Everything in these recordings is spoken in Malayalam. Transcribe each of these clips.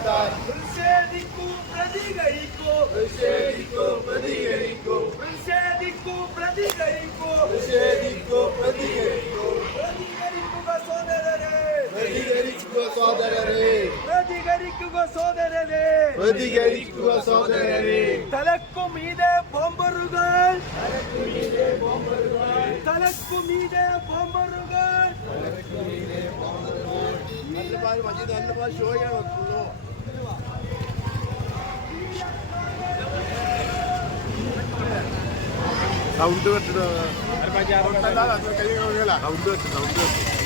പ്രതിഷേധിക്കൂ പ്രതികരിക്കൂ പ്രതിഷേധിക്കൂ പ്രതികരിക്കൂ പ്രതിഷേധിക്കൂ പ്രതികരിക്കൂ പ്രതിഷേധിക്കൂ പ്രതികരിക്കൂ പ്രതികരിക്കുക സോദരരെ പ്രതികരിക്കുക സോദരരെ പ്രതികരിക്കുക സോദരരെ പ്രതികരിക്കുക സോദരരെ തലക്കുമീതെ ബോംബറുകൾ തലക്കുമീതെ ബോംബറുകൾ തലക്കുമീതെ ബോംബറുകൾ തലക്കുമീതെ ബോംബറുകൾ നല്ല പാൽ മജീദ് നല്ല പാൽ ഷോയാണ് വെക്കുള്ളൂ സൗണ്ട് വെച്ചിട്ട് സൗണ്ട് വെച്ച് സൗണ്ട് വെച്ച്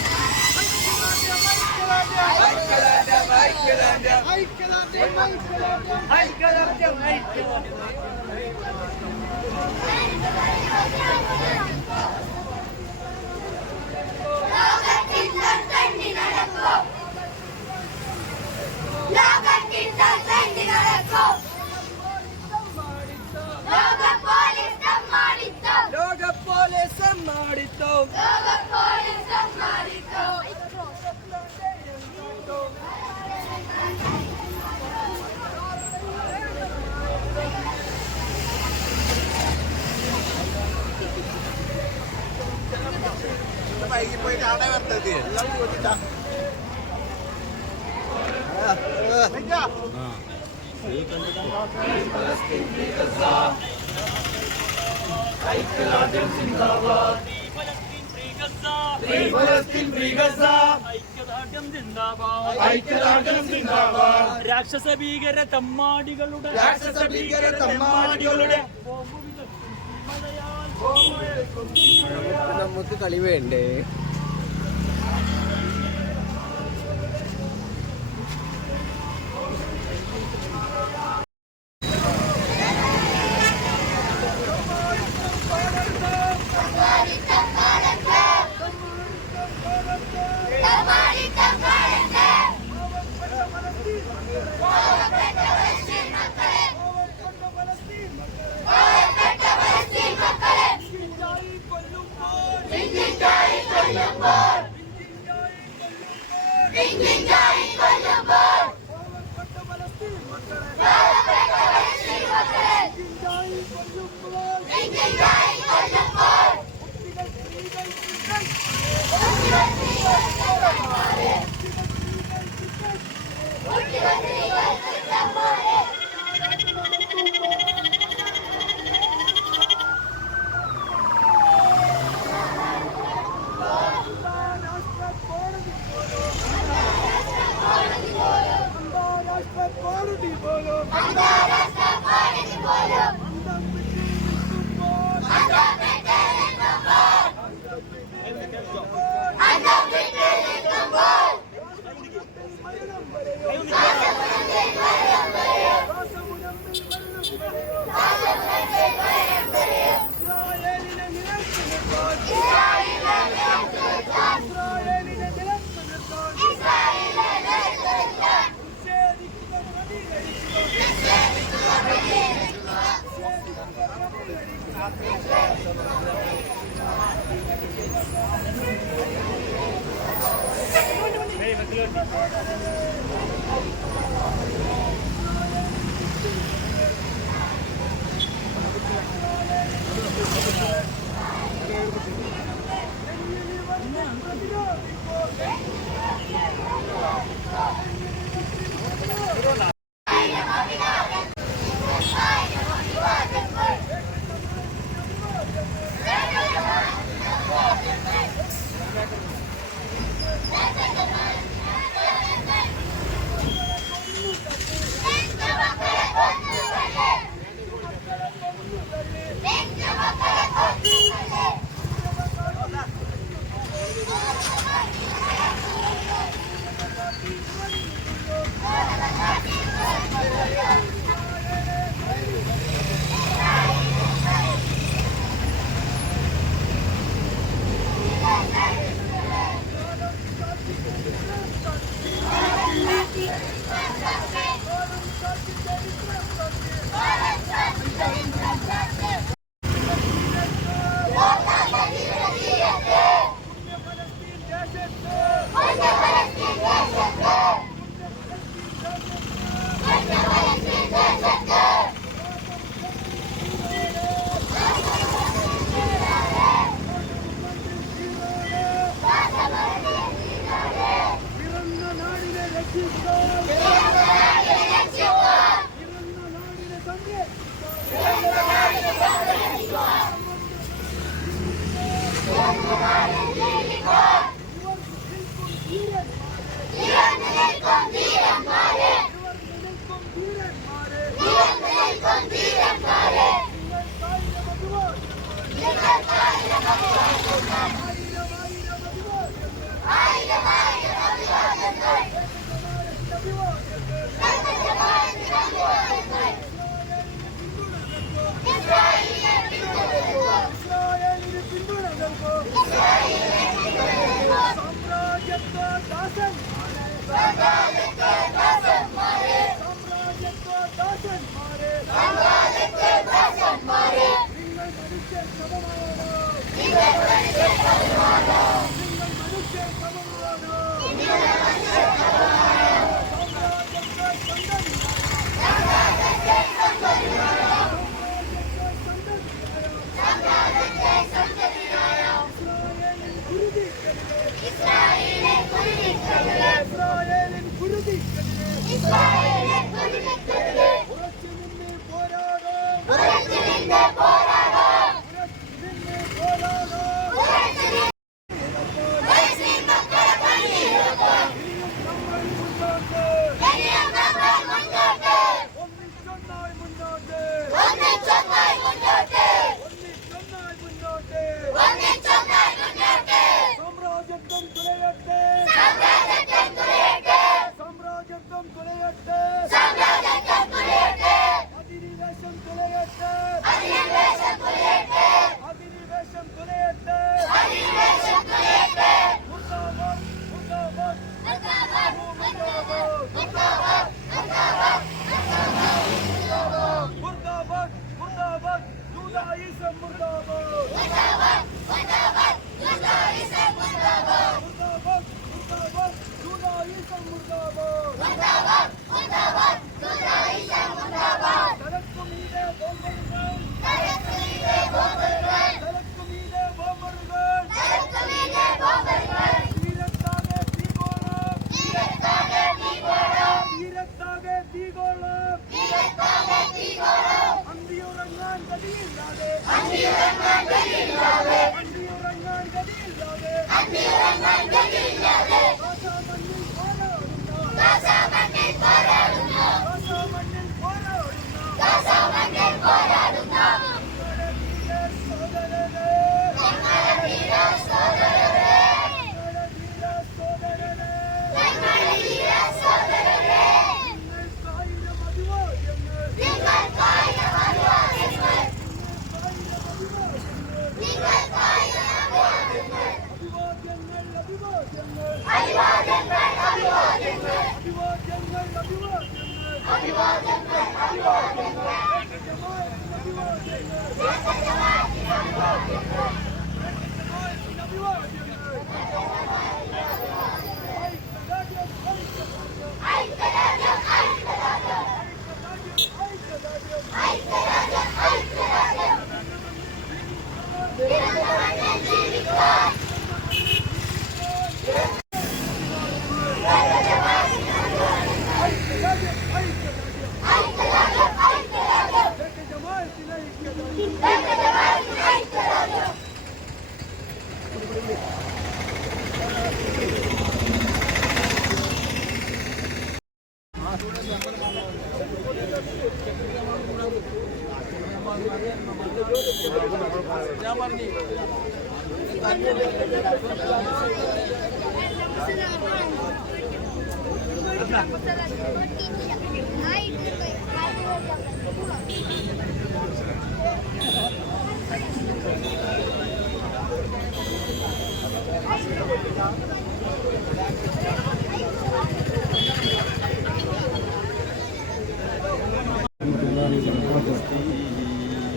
പോയിട്ട് അവിടെ വരേണ്ടത് എല്ലാം ചോദിച്ചാ രാക്ഷസ ഭീകര തമ്മാടികളുടെ നമുക്ക് കളി വേണ്ടേ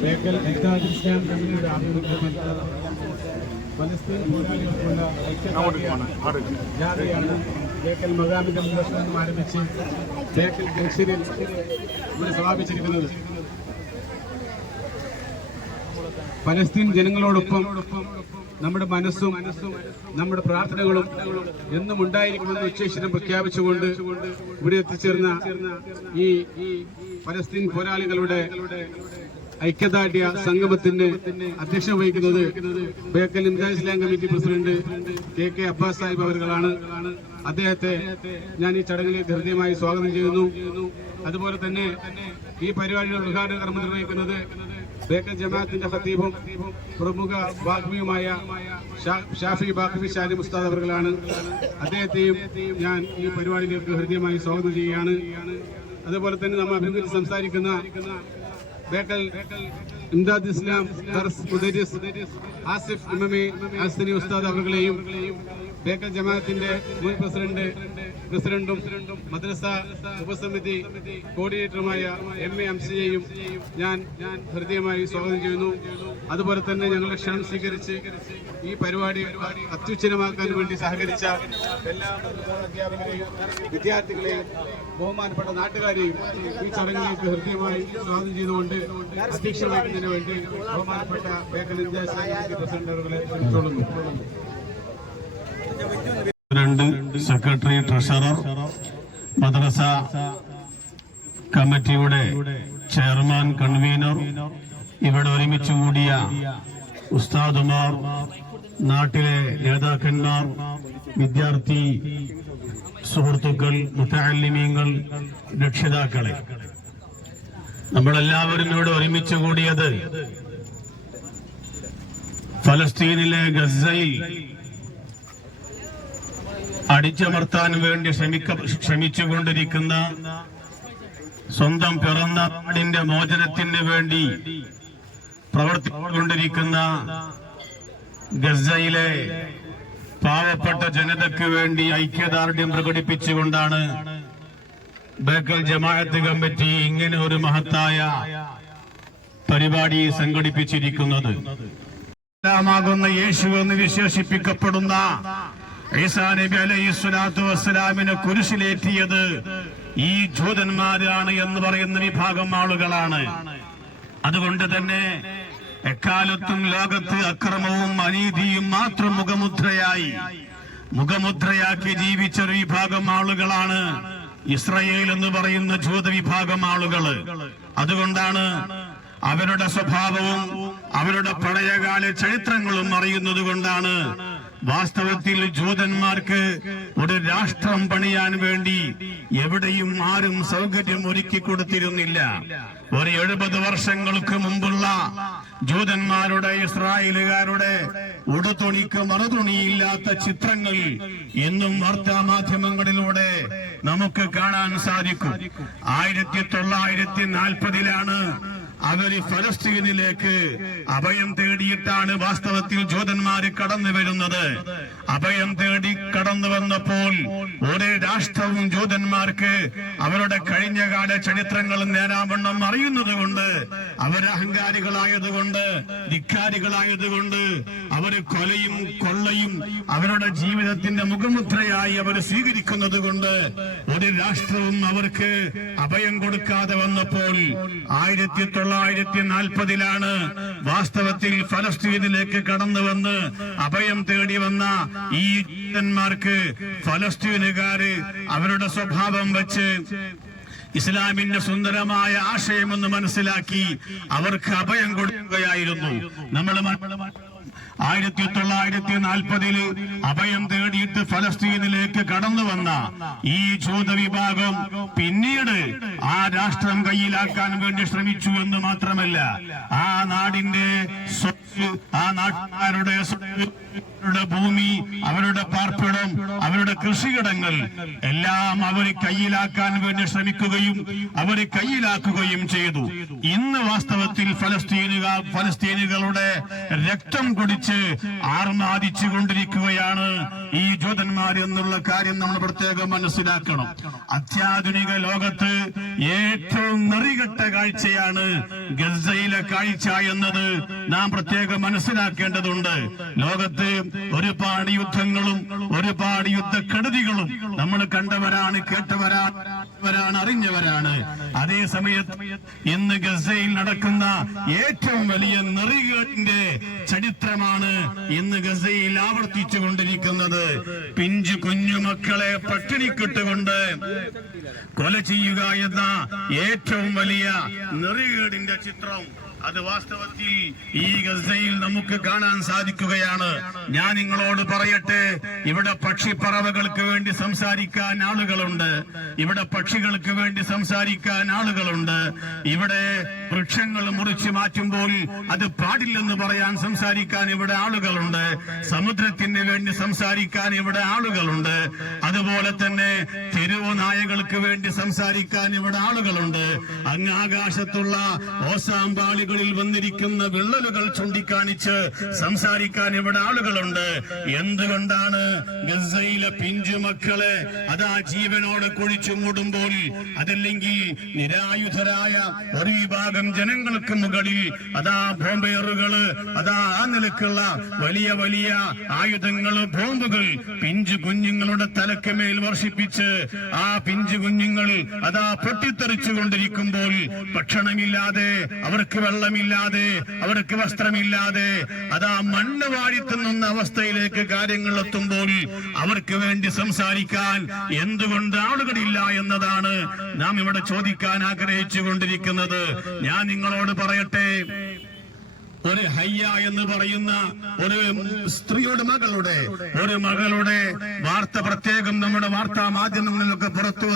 ബേക്കൽ ഐക്യരാജ്യ ഇസ്ലാം കമ്മിറ്റിയുടെ ആഭിമുഖ്യത്തിൽ പലസ്തീൻ പോരാളികൾക്കുള്ള ജാഥയാണ് ബേക്കൽ മഖാമി കമ്മിറ്റിയിൽ നിന്നും ആരംഭിച്ച് ബേക്കൽ ജംഗ്ഷനിൽ ഇവിടെ സമാപിച്ചിരിക്കുന്നത്. പലസ്തീൻ ജനങ്ങളോടൊപ്പം നമ്മുടെ മനസ്സും നമ്മുടെ പ്രാർത്ഥനകളും എന്നും ഉണ്ടായിരിക്കുമെന്ന് ഉച്ചേശ്വരം പ്രഖ്യാപിച്ചുകൊണ്ട് ഇവിടെ എത്തിച്ചേർന്ന ഈ പലസ്തീൻ പോരാളികളുടെ ഐക്യദാർഢ്യ സംഗമത്തിന് അധ്യക്ഷത വഹിക്കുന്നത് Bekal Imdad Islam committee president K Abbas Sahib അവർകളാണ്. അദ്ദേഹത്തെ ഞാൻ ഈ ചടങ്ങിലേക്ക് ഹൃദ്യമായി സ്വാഗതം ചെയ്യുന്നു. അതുപോലെ തന്നെ ഈ പരിപാടിയുടെ ഉദ്ഘാടന കർമ്മം നിർവഹിക്കുന്നത് ബേക്കൽ ജമാഅത്തിന്റെ ഖതീബും പ്രമുഖ വാഗ്മിയുമായ ഷാഫി ബാഖവി ശാലിം ഉസ്താദ് അവർകളാണ്. അദ്ദേഹത്തെയും ഞാൻ ഈ പരിപാടിയിലേക്ക് ഹൃദ്യമായി സ്വാഗതം ചെയ്യുകയാണ്. അതുപോലെ തന്നെ നമ്മൾ അഭിമുഖത്തിൽ സംസാരിക്കുന്ന ബേക്കൽ ഇംദാദ് ഇസ്ലാം ദർസ് മുദരിസ് ആസിഫ് ഇമാമി ആസ്തനി ഉസ്താദ് അവർകളെയും ബേക്കൽ ജമാഅത്തിന്റെ മുൻ പ്രസിഡന്റും മദ്രസ ഉപസമിതി കോർഡിനേറ്ററുമായ MA അംസയെയും ഞാൻ ഹൃദയമായി സ്വാഗതം ചെയ്യുന്നു. അതുപോലെ തന്നെ ഞങ്ങളുടെ ക്ഷണം സ്വീകരിച്ച് ഈ പരിപാടി അത്യുച്ചനമാക്കാൻ വേണ്ടി സഹകരിച്ച എല്ലാ അധ്യാപകരെയും വിദ്യാർത്ഥികളെയും ബഹുമാനപ്പെട്ട നാട്ടുകാരെയും ഈ ചടങ്ങിലേക്ക് ഹൃദയമായി സ്വാഗതം ചെയ്തുകൊണ്ട് അധ്യക്ഷ വഹിക്കുന്നതിന് വേണ്ടി ബഹുമാനപ്പെട്ട ബേക്കൽ ഇംദാദ് പ്രസിഡന്റ് അവരെ ക്ഷണിച്ചുകൊള്ളുന്നു. സെക്രട്ടറി, ട്രഷറർ, മദ്രസ കമ്മിറ്റിയുടെ ചെയർമാൻ, കൺവീനർ, ഇവിടെ ഒരുമിച്ച് കൂടിയ ഉസ്താദുമാർ, നാട്ടിലെ നേതാക്കന്മാർ, വിദ്യാർത്ഥി സുഹൃത്തുക്കൾ, മുതഅല്ലിമീങ്ങൾ, രക്ഷിതാക്കളെ, നമ്മളെല്ലാവരും ഇവിടെ ഒരുമിച്ച് കൂടിയത് ഫലസ്തീനിലെ ഗസയിൽ അടിച്ചമർത്താൻ വേണ്ടി ശ്രമിച്ചുകൊണ്ടിരിക്കുന്ന, സ്വന്തം പിറന്ന നാടിന്റെ മോചനത്തിന് വേണ്ടി പ്രവർത്തിച്ചുകൊണ്ടിരിക്കുന്ന ഗസയിലെ പാവപ്പെട്ട ജനതയ്ക്ക് വേണ്ടി ഐക്യദാർഢ്യം പ്രകടിപ്പിച്ചുകൊണ്ടാണ് ബേക്കൽ ജമാഅത്ത് കമ്മിറ്റി ഇങ്ങനെ ഒരു മഹത്തായ പരിപാടി സംഘടിപ്പിച്ചിരിക്കുന്നത്. ാകുന്ന യേശു എന്ന് വിശേഷിപ്പിക്കപ്പെടുന്ന ഈസാ നബി അലൈഹിസ്സലാത്തു വസ്സലാമിനെ കുരിശിലേറ്റിയത് ഈ ജൂതന്മാരാണ് എന്ന് പറയുന്ന വിഭാഗം ആളുകളാണ്. അതുകൊണ്ട് തന്നെ എക്കാലത്തും ലോകത്ത് അക്രമവും അനീതിയും മാത്രം മുഖമുദ്രയാക്കി ജീവിച്ച ഒരു വിഭാഗം ആളുകളാണ് ഇസ്രായേൽ എന്ന് പറയുന്ന ജൂത വിഭാഗം ആളുകള്. അതുകൊണ്ടാണ് അവരുടെ സ്വഭാവവും അവരുടെ പഴയകാല ചരിത്രങ്ങളും അറിയുന്നത് കൊണ്ടാണ് വാസ്തവത്തിൽ ജൂതന്മാർക്ക് ഒരു രാഷ്ട്രം പണിയാൻ വേണ്ടി എവിടെയും ആരും സൗകര്യം ഒരുക്കി കൊടുത്തിരുന്നില്ല. ഒരു 70 വർഷങ്ങൾക്ക് മുമ്പുള്ള ജൂതന്മാരുടെ, ഇസ്രായേലുകാരുടെ ഉടുതുണിക്ക് മറുതുണിയില്ലാത്ത ചിത്രങ്ങൾ ഇന്നും വാർത്താമാധ്യമങ്ങളിലൂടെ നമുക്ക് കാണാൻ സാധിക്കും. 1940-ലാണ് അവര് ഫലസ്തീനിലേക്ക് അഭയം തേടിയിട്ടാണ് വാസ്തവത്തിൽ ജൂതന്മാര് കടന്നു വരുന്നത്. അഭയം തേടി കടന്നു വന്നപ്പോൾ ഒരു രാഷ്ട്രവും ജൂതന്മാർക്ക് അവരുടെ കഴിഞ്ഞകാല ചരിത്രങ്ങൾ നേരാവണ്ണം അറിയുന്നത് കൊണ്ട്, അവർ അഹങ്കാരികളായതുകൊണ്ട്, ധിക്കാരികളായതുകൊണ്ട്, അവര് കൊലയും കൊള്ളയും അവരുടെ ജീവിതത്തിന്റെ മുഖമുദ്രയായി അവർ സ്വീകരിക്കുന്നത് കൊണ്ട് ഒരു രാഷ്ട്രവും അവർക്ക് അഭയം കൊടുക്കാതെ വന്നപ്പോൾ 1940-ലാണ് വാസ്തവത്തിൽ ഫലസ്തീനിലേക്ക് കടന്നു വന്ന് അഭയം തേടി വന്ന ഈ ജൂതന്മാർക്ക് ഫലസ്തീനുകാര് അവരുടെ സ്വഭാവം വെച്ച് ഇസ്ലാമിന്റെ സുന്ദരമായ ആശയമെന്ന് മനസ്സിലാക്കി അവർക്ക് അഭയം കൊടുക്കുകയായിരുന്നു. നമ്മൾ 1940 അഭയം തേടിയിട്ട് ഫലസ്തീനിലേക്ക് കടന്നു വന്ന ഈ ജൂത വിഭാഗം പിന്നീട് ആ രാഷ്ട്രം കയ്യിലാക്കാൻ വേണ്ടി ശ്രമിച്ചു എന്ന് മാത്രമല്ല, ആ നാടിന്റെ സ്വത്ത്, ആ നാട്ടുകാരുടെ അവരുടെ ഭൂമി, അവരുടെ പാർപ്പിടം, അവരുടെ കൃഷിയിടങ്ങൾ എല്ലാം അവർ കയ്യിലാക്കാൻ വേണ്ടി ശ്രമിക്കുകയും അവർ കയ്യിലാക്കുകയും ചെയ്തു. ഇന്ന് വാസ്തവത്തിൽ ഫലസ്തീനുകളുടെ രക്തം കുടിച്ച് ആർമാദിച്ചു കൊണ്ടിരിക്കുകയാണ് ഈ ജൂതന്മാർ എന്നുള്ള കാര്യം നമ്മൾ പ്രത്യേകം മനസ്സിലാക്കണം. അത്യാധുനിക ലോകത്ത് ഏറ്റവും നെറികെട്ട കാഴ്ചയാണ് ഗസയിലെ കാഴ്ച എന്നത് നാം പ്രത്യേകം മനസ്സിലാക്കേണ്ടതുണ്ട്. ലോകത്ത് ഒരുപാട് യുദ്ധങ്ങളും ഒരുപാട് യുദ്ധക്കെടുതികളും നമ്മൾ കണ്ടവരാണ്, കേട്ടവരാണ്, അറിഞ്ഞവരാണ്. അതേസമയത്ത് ഇന്ന് ഗസയിൽ നടക്കുന്ന ഏറ്റവും വലിയ നെറികേടിന്റെ ചരിത്രമാണ് ഇന്ന് ഗസയിൽ ആവർത്തിച്ചു കൊണ്ടിരിക്കുന്നത്. പിഞ്ചു കുഞ്ഞുമക്കളെ പട്ടിണിക്കിട്ടുകൊണ്ട് കൊല ചെയ്യുക എന്ന ഏറ്റവും വലിയ നെറികേടിന്റെ ചിത്രം അത് വാസ്തവത്തിൽ ഈ ഗസയിൽ നമുക്ക് കാണാൻ സാധിക്കുകയാണ്. ഞാൻ നിങ്ങളോട് പറയട്ടെ, ഇവിടെ പക്ഷിപ്പറവകൾക്ക് വേണ്ടി സംസാരിക്കാൻ ആളുകളുണ്ട്, ഇവിടെ പക്ഷികൾക്ക് വേണ്ടി സംസാരിക്കാൻ ആളുകളുണ്ട്, ഇവിടെ വൃക്ഷങ്ങൾ മുറിച്ചു മാറ്റുമ്പോൾ അത് പാടില്ലെന്ന് പറയാൻ സംസാരിക്കാൻ ഇവിടെ ആളുകളുണ്ട്, സമുദ്രത്തിന് വേണ്ടി സംസാരിക്കാൻ ഇവിടെ ആളുകളുണ്ട്, അതുപോലെ തന്നെ തെരുവു നായകൾക്ക് വേണ്ടി സംസാരിക്കാൻ ഇവിടെ ആളുകളുണ്ട്. അങ്ങ് ആകാശത്തുള്ള ഓസാമ്പാളികളിൽ വന്നിരിക്കുന്ന വിള്ളലുകൾ ചൂണ്ടിക്കാണിച്ച് സംസാരിക്കാൻ ഇവിടെ ആളുകളുണ്ട്. എന്തുകൊണ്ടാണ് ഗസയിലെ പിഞ്ചു മക്കളെ അതാ ജീവനോട് കുഴിച്ചു മൂടുമ്പോൾ, അതല്ലെങ്കിൽ നിരായുധരായ ഒരു വിഭാഗം ജനങ്ങൾക്ക് മുകളിൽ അതാ ബോംബേറുകള്, അതാ ആ നിലക്കുള്ള വലിയ വലിയ ആയുധങ്ങൾ, ബോംബുകൾ പിഞ്ചു കുഞ്ഞുങ്ങളുടെ തലക്കുമേൽ വർഷിപ്പിച്ച് ആ പിഞ്ചു കുഞ്ഞുങ്ങൾ അതാ പൊട്ടിത്തെറിച്ചു കൊണ്ടിരിക്കുമ്പോൾ, ഭക്ഷണമില്ലാതെ, അവർക്ക് വെള്ളമില്ലാതെ, അവർക്ക് വസ്ത്രമില്ലാതെ, അതാ മണ്ണ് വാഴിത്തുന്ന അവസ്ഥയിലേക്ക് കാര്യങ്ങൾ എത്തുമ്പോൾ അവർക്ക് വേണ്ടി സംസാരിക്കാൻ എന്തുകൊണ്ട് ആളുകളില്ല എന്നതാണ് നാം ഇവിടെ ചോദിക്കാൻ ആഗ്രഹിച്ചു കൊണ്ടിരിക്കുന്നത്. ഞാൻ നിങ്ങളോട് പറയട്ടെ, ഒരു ഹയ്യ എന്ന് പറയുന്ന ഒരു സ്ത്രീയുടെ മകളുടെ വാർത്ത പ്രത്യേകം നമ്മുടെ വാർത്താ മാധ്യമങ്ങളിലൊക്കെ പുറത്തു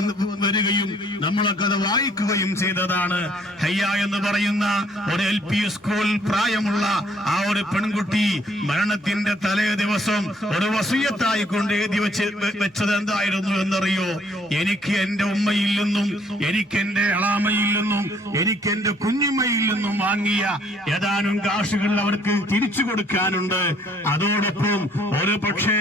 വരികയും നമ്മളൊക്കെ അത് വായിക്കുകയും ചെയ്തതാണ്. ഹയ്യ എന്ന് പറയുന്ന ഒരു LP സ്കൂൾ പ്രായമുള്ള ആ ഒരു പെൺകുട്ടി മരണത്തിന്റെ തലേ ദിവസം ഒരു വസിയത്തായി കൊണ്ട് എഴുതി വെച്ചത് എന്തായിരുന്നു എന്നറിയോ? എനിക്ക് എന്റെ ഉമ്മയിൽ നിന്നും, എനിക്ക് എന്റെ അളാമയിൽ നിന്നും, എനിക്ക് എന്റെ കുഞ്ഞുമ്മയിൽ നിന്നും വാങ്ങിയ ഏതാനും കാശുകൾ അവർക്ക് തിരിച്ചു കൊടുക്കാനുണ്ട്. അതോടൊപ്പം ഒരു പക്ഷേ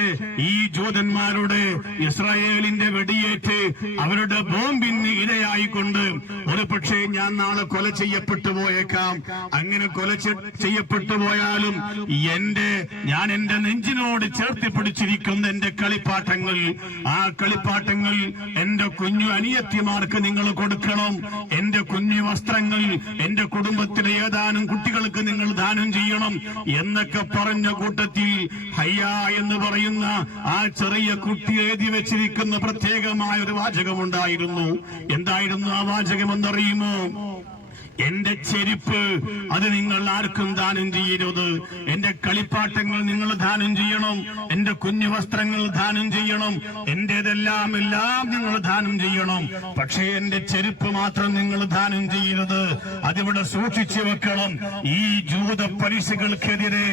ഈ ജൂതന്മാരുടെ ഇസ്രായേലിന്റെ വെടിയേറ്റ് അവരുടെ ബോംബിന് ഇരയായിക്കൊണ്ട് ഒരു പക്ഷേ ഞാൻ നാളെ കൊല ചെയ്യപ്പെട്ടു പോയേക്കാം. അങ്ങനെ കൊല ചെയ്യപ്പെട്ടു പോയാലും ഞാൻ എന്റെ നെഞ്ചിനോട് ചേർത്ത് പിടിച്ചിരിക്കുന്ന എന്റെ കളിപ്പാട്ടങ്ങൾ, ആ കളിപ്പാട്ടങ്ങൾ എന്റെ കുഞ്ഞു അനിയത്തിമാർക്ക് നിങ്ങൾ കൊടുക്കണം. എന്റെ കുഞ്ഞു വസ്ത്രങ്ങൾ എന്റെ കുടുംബത്തിലെ ഏതാനും കുട്ടികൾക്ക് നിങ്ങൾ ദാനം ചെയ്യണം എന്നൊക്കെ പറഞ്ഞ കൂട്ടത്തിൽ ഹയ്യ എന്ന് പറയുന്ന ആ ചെറിയ കുട്ടി എഴുതി വെച്ചിരിക്കുന്ന പ്രത്യേകമായ ഒരു വാചകമുണ്ടായിരുന്നു. എന്തായിരുന്നു ആ വാചകം എന്നറിയുമോ? എന്റെ ചെരുപ്പ് അത് നിങ്ങൾ ആർക്കും ദാനം ചെയ്യരുത്, എന്റെ കളിപ്പാട്ടങ്ങൾ നിങ്ങൾ ദാനം ചെയ്യണം, എന്റെ കുഞ്ഞു വസ്ത്രങ്ങൾ ദാനം ചെയ്യണം, എന്റേതെല്ലാം നിങ്ങൾ ദാനം ചെയ്യണം, പക്ഷേ എന്റെ ചെരുപ്പ് മാത്രം നിങ്ങൾ ദാനം ചെയ്യരുത്, അതിവിടെ സൂക്ഷിച്ചു വെക്കണം. ഈ ജൂത പലിശകൾക്കെതിരെ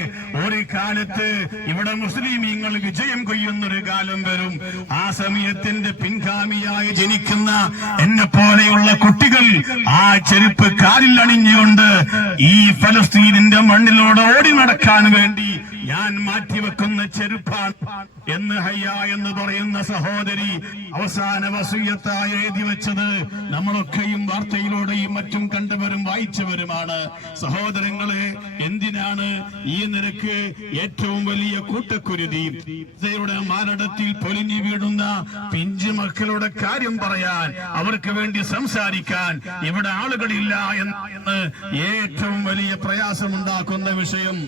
ഒരു കാലത്ത് ഇവിടെ മുസ്ലിമീങ്ങൾ വിജയം കൊയ്യുന്നൊരു കാലം വരും. ആ സമയത്തിന്റെ പിൻഗാമിയായി ജനിക്കുന്ന എന്നെ പോലെയുള്ള കുട്ടികൾ ആ ചെരുപ്പ് കാലിൽ അണിഞ്ഞുകൊണ്ട് ഈ ഫലസ്തീനിന്റെ മണ്ണിലൂടെ ഓടി നടക്കാൻ വേണ്ടി ഞാൻ മാറ്റിവെക്കുന്ന ചെരുപ്പാണ് എന്ന് ഹയ്യ എന്ന് പറയുന്ന സഹോദരി അവസാന വസിയത്തായി എഴുതി വെച്ചത് നമ്മളൊക്കെയും വാർത്തയിലൂടെയും മറ്റും കണ്ടവരും വായിച്ചവരുമാണ്. സഹോദരങ്ങളെ, എന്തിനാണ് ഈ നിരക്ക് ഏറ്റവും വലിയ കൂട്ടക്കുരുതി? മാരടത്തിൽ പൊലിഞ്ഞു വീഴുന്ന പിഞ്ചു മക്കളുടെ കാര്യം പറയാൻ, അവർക്ക് വേണ്ടി സംസാരിക്കാൻ ഇവിടെ ആളുകളില്ല എന്ന് ഏറ്റവും വലിയ പ്രയാസമുണ്ടാക്കുന്ന വിഷയം.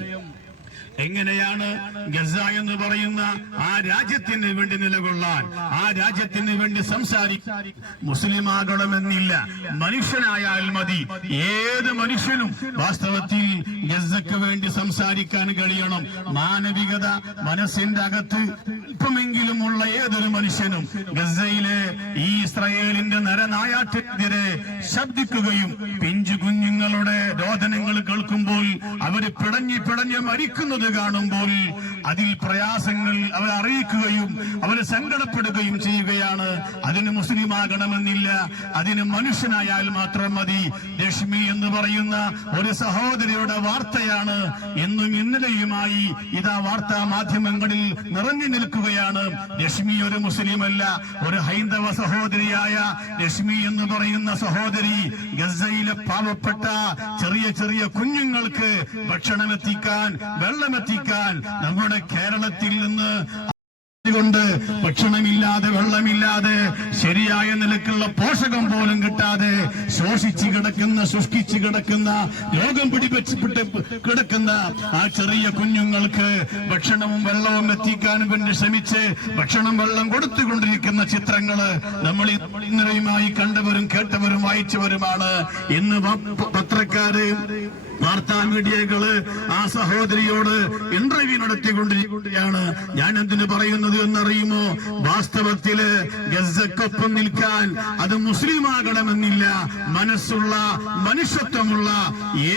എങ്ങനെയാണ് ഗസ എന്ന് പറയുന്ന ആ രാജ്യത്തിന് വേണ്ടി നിലകൊള്ളാൻ, ആ രാജ്യത്തിന് വേണ്ടി സംസാരിക്കാൻ മുസ്ലിം ആകണമെന്നില്ല, മനുഷ്യനായാൽ മതി. ഏത് മനുഷ്യനും വാസ്തവത്തിൽ ഗസക്ക് വേണ്ടി സംസാരിക്കാൻ കഴിയണം. മാനവികത മനസ്സിന്റെ അകത്ത് അല്പമെങ്കിലും ഉള്ള ഏതൊരു മനുഷ്യനും ഗസയിലെ ഈ ഇസ്രായേലിന്റെ നരനായാട്ടിനെതിരെ ശബ്ദിക്കുകയും പിഞ്ചു കുഞ്ഞുങ്ങളുടെ രോദനങ്ങൾ കേൾക്കുമ്പോൾ അവര് പിടഞ്ഞ് മരിക്കുന്നത് കാണുമ്പോൾ അതിൽ പ്രയാസങ്ങൾ അവർ അറിയിക്കുകയും അവർ സങ്കടപ്പെടുകയും ചെയ്യുകയാണ്. അതിന് മുസ്ലിം ആകണമെന്നില്ല, അതിന് മനുഷ്യനായാൽ മാത്രം മതി. രശ്മി എന്ന് പറയുന്ന ഒരു സഹോദരിയുടെ വാർത്തയാണ് ഇന്നും ഇന്നലെയുമായി ഇതാ വാർത്താ മാധ്യമങ്ങളിൽ നിറഞ്ഞു നിൽക്കുകയാണ്. രശ്മി ഒരു മുസ്ലിമല്ല, ഒരു ഹൈന്ദവ സഹോദരിയായ രശ്മി എന്ന് പറയുന്ന സഹോദരി ഗസയിലെ പാവപ്പെട്ട ചെറിയ കുഞ്ഞുങ്ങൾക്ക് ഭക്ഷണമെത്തിക്കാൻ, വെള്ളമെത്തിക്കാൻ നമ്മുടെ കേരളത്തിൽ നിന്ന് കൊണ്ട് ഭക്ഷണമില്ലാതെ വെള്ളമില്ലാതെ ശരിയായ നിലക്കുള്ള പോഷകം പോലും കിട്ടാതെ ശോഷിച്ച് കിടക്കുന്ന ശുഷ്കിച്ച് കിടക്കുന്ന രോഗം പിടിപെട്ട് കിടക്കുന്ന ആ ചെറിയ കുഞ്ഞുങ്ങൾക്ക് ഭക്ഷണവും വെള്ളവും എത്തിക്കാനും വേണ്ടി ശ്രമിച്ച് ഭക്ഷണം വെള്ളം കൊടുത്തുകൊണ്ടിരിക്കുന്ന ചിത്രങ്ങള് നമ്മൾ ഇന്നലെയുമായി കണ്ടവരും കേട്ടവരും വായിച്ചവരുമാണ്. ഇന്ന് പത്രക്കാര് വാർത്താ മീഡിയകള് ആ സഹോദരിയോട് ഇന്റർവ്യൂ നടത്തിക്കൊണ്ടിരിക്കുകയാണ്. ഞാൻ എന്തിനു പറയുന്നത് എന്നറിയുമോ? വാസ്തവത്തില് ഗസക്കൊപ്പം നിൽക്കാൻ അത് മുസ്ലിം ആകണമെന്നില്ല. മനസ്സുള്ള മനുഷ്യത്വമുള്ള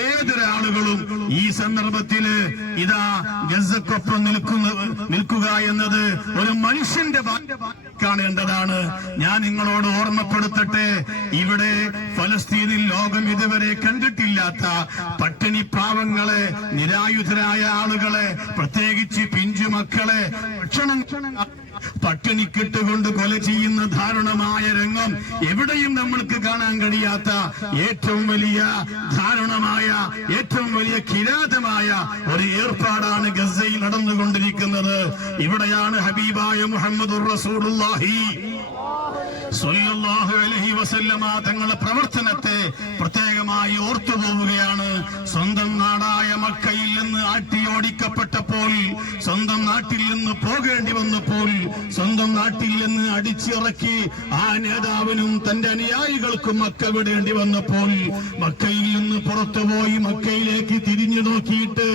ഏതൊരാളുകളും ഈ സന്ദർഭത്തില് ഇതാ ഗസക്കൊപ്പം നിൽക്കുക എന്നത് ഒരു മനുഷ്യന്റെ കാണേണ്ടതാണ്. ഞാൻ നിങ്ങളോട് ഓർമ്മപ്പെടുത്തട്ടെ, ഇവിടെ ഫലസ്തീനിൽ ലോകം ഇതുവരെ കണ്ടിട്ടില്ലാത്ത പട്ടിണി പാവങ്ങളെ, നിരായുധരായ ആളുകളെ, പ്രത്യേകിച്ച് പിഞ്ചു മക്കളെ ഭക്ഷണം പട്ടിണിക്കിട്ടുകൊണ്ട് കൊല ചെയ്യുന്ന ദാരുണമായ രംഗം എവിടെയും നമ്മൾക്ക് കാണാൻ കഴിയാത്ത ഏറ്റവും വലിയ ദാരുണമായ ഏറ്റവും വലിയ കിരാതമായ ഒരു ഏർപ്പാടാണ് ഗസയിൽ നടന്നുകൊണ്ടിരിക്കുന്നത്. ഇവിടെയാണ് ഹബീബായ മുഹമ്മദുർ റസൂലുള്ളാഹി സ്വല്ലല്ലാഹു അലൈഹി വസല്ലമ തങ്ങളുടെ പ്രവർത്തനത്തെ പ്രത്യേകമായി ഓർത്തുപോവുകയാണ്. സ്വന്തം നാടായ മക്കയിൽ നിന്ന് ആട്ടിയോടിക്കപ്പെട്ടപ്പോൾ, സ്വന്തം നാട്ടിൽ നിന്ന് പോകേണ്ടി വന്നപ്പോൾ, സ്വന്തം നാട്ടിൽ നിന്ന് അടിച്ചിറക്കി ആ നേതാവിനും തന്റെ അനുയായികൾക്കും മക്ക വിടേണ്ടി വന്നപ്പോൾ, മക്കയിൽ നിന്ന് പുറത്തുപോയി മക്കയിലേക്ക് തിരിഞ്ഞു നോക്കിയിട്ട്